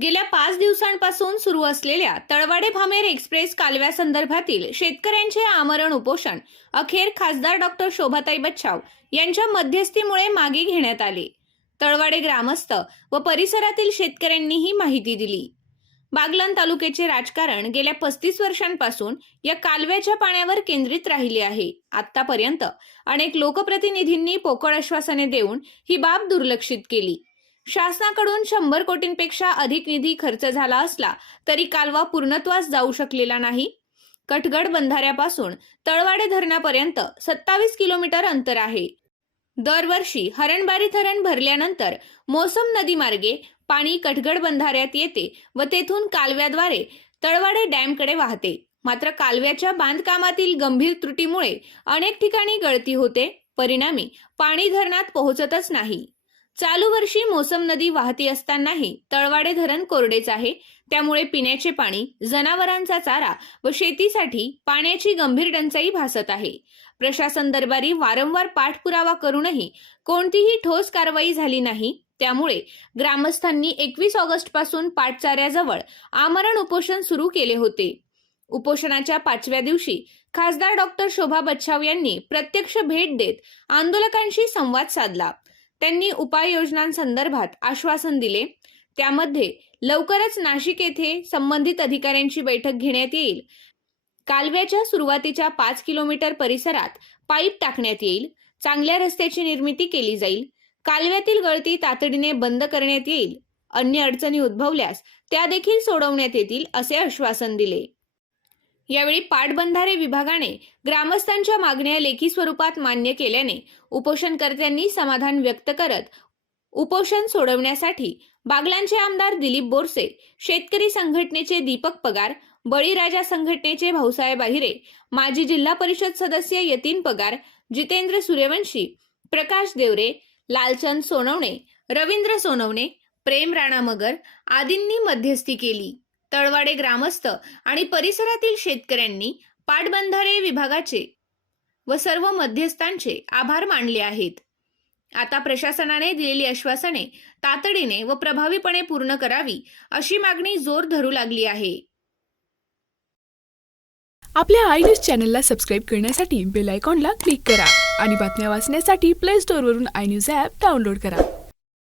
गेल्या पाच दिवसांपासून सुरू असलेल्या तळवाडे भामेर एक्सप्रेस कालव्यासंदर्भातील शेतकऱ्यांचे आमरण उपोषण अखेर खासदार डॉक्टर शोभाताई बच्छाव यांच्या मध्यस्थीमुळे मागे घेण्यात आले. तळवाडे ग्रामस्थ व परिसरातील शेतकऱ्यांनी ही माहिती दिली. बागलान तालुक्याचे राजकारण गेल्या पस्तीस वर्षांपासून या कालव्याच्या पाण्यावर केंद्रित राहिले आहे. आतापर्यंत अनेक लोकप्रतिनिधींनी पोकळ आश्वासने देऊन ही बाब दुर्लक्षित केली. शासनाकडून शंभर कोटींपेक्षा अधिक निधी खर्च झाला असला तरी कालवा पूर्णत्वास जाऊ शकलेला नाही. कटगड बंधाऱ्यापासून तळवाडे धरणापर्यंत सत्तावीस किलोमीटर अंतर आहे. दरवर्षी हरणबारी धरण भरल्यानंतर मोसम नदीमार्गे पाणी कटगड बंधाऱ्यात येते व तेथून कालव्याद्वारे तळवाडे डॅमकडे वाहते. मात्र कालव्याच्या बांधकामातील गंभीर त्रुटीमुळे अनेक ठिकाणी गळती होते. परिणामी पाणी धरणात पोहोचतच नाही. चालू वर्षी मोसम नदी वाहती असतानाही तळवाडे धरण कोरडेच आहे. त्यामुळे पिण्याचे पाणी जनावरांचा चारा व शेतीसाठी पाण्याची गंभीर टंचाई भासत आहे. प्रशासन दरबारी वारंवार पाठपुरावा करूनही कोणतीही ठोस कारवाई झाली नाही. त्यामुळे ग्रामस्थांनी एकवीस ऑगस्टपासून पाटचाऱ्याजवळ आमरण उपोषण सुरू केले होते. उपोषणाच्या पाचव्या दिवशी खासदार डॉक्टर शोभा बच्छाव यांनी प्रत्यक्ष भेट देत आंदोलकांशी संवाद साधला. त्यांनी उपाययोजनांसंदर्भात आश्वासन दिले. त्यामध्ये लवकरच नाशिक येथे संबंधित अधिकाऱ्यांची बैठक घेण्यात येईल. कालव्याच्या सुरुवातीच्या पाच किलोमीटर परिसरात पाईप टाकण्यात येईल. चांगल्या रस्त्याची निर्मिती केली जाईल. कालव्यातील गळती तातडीने बंद करण्यात येईल. अन्य अडचणी उद्भवल्यास त्या देखील सोडवण्यात येतील असे आश्वासन दिले. यावेळी पाटबंधारे विभागाने ग्रामस्थांच्या मागण्या लेखी स्वरूपात मान्य केल्याने उपोषणकर्त्यांनी समाधान व्यक्त करत उपोषण सोडवण्यासाठी बागलांचे आमदार दिलीप बोरसे शेतकरी संघटनेचे दीपक पगार बळीराजा संघटनेचे भाऊसाहेब अहिरे माजी जिल्हा परिषद सदस्य यतीन पगार जितेंद्र सूर्यवंशी प्रकाश देवरे लालचंद सोनवणे रवींद्र सोनवणे प्रेम राणा मगर आदींनी मध्यस्थी केली. तळवाडे ग्रामस्थ आणि परिसरातील शेतकऱ्यांनी पाटबंधारे विभागाचे व सर्व मध्यस्थांचे आभार मानले आहेत. आता प्रशासनाने दिलेली आश्वासने तातडीने व प्रभावीपणे पूर्ण करावी अशी मागणी जोर धरू लागली आहे. आपल्या आय न्यूज चॅनलला सबस्क्राईब करण्यासाठी बेल आयकॉनला क्लिक करा आणि बातम्या वाचण्यासाठी प्ले स्टोअरवरून आय न्यूज ॲप डाउनलोड करा.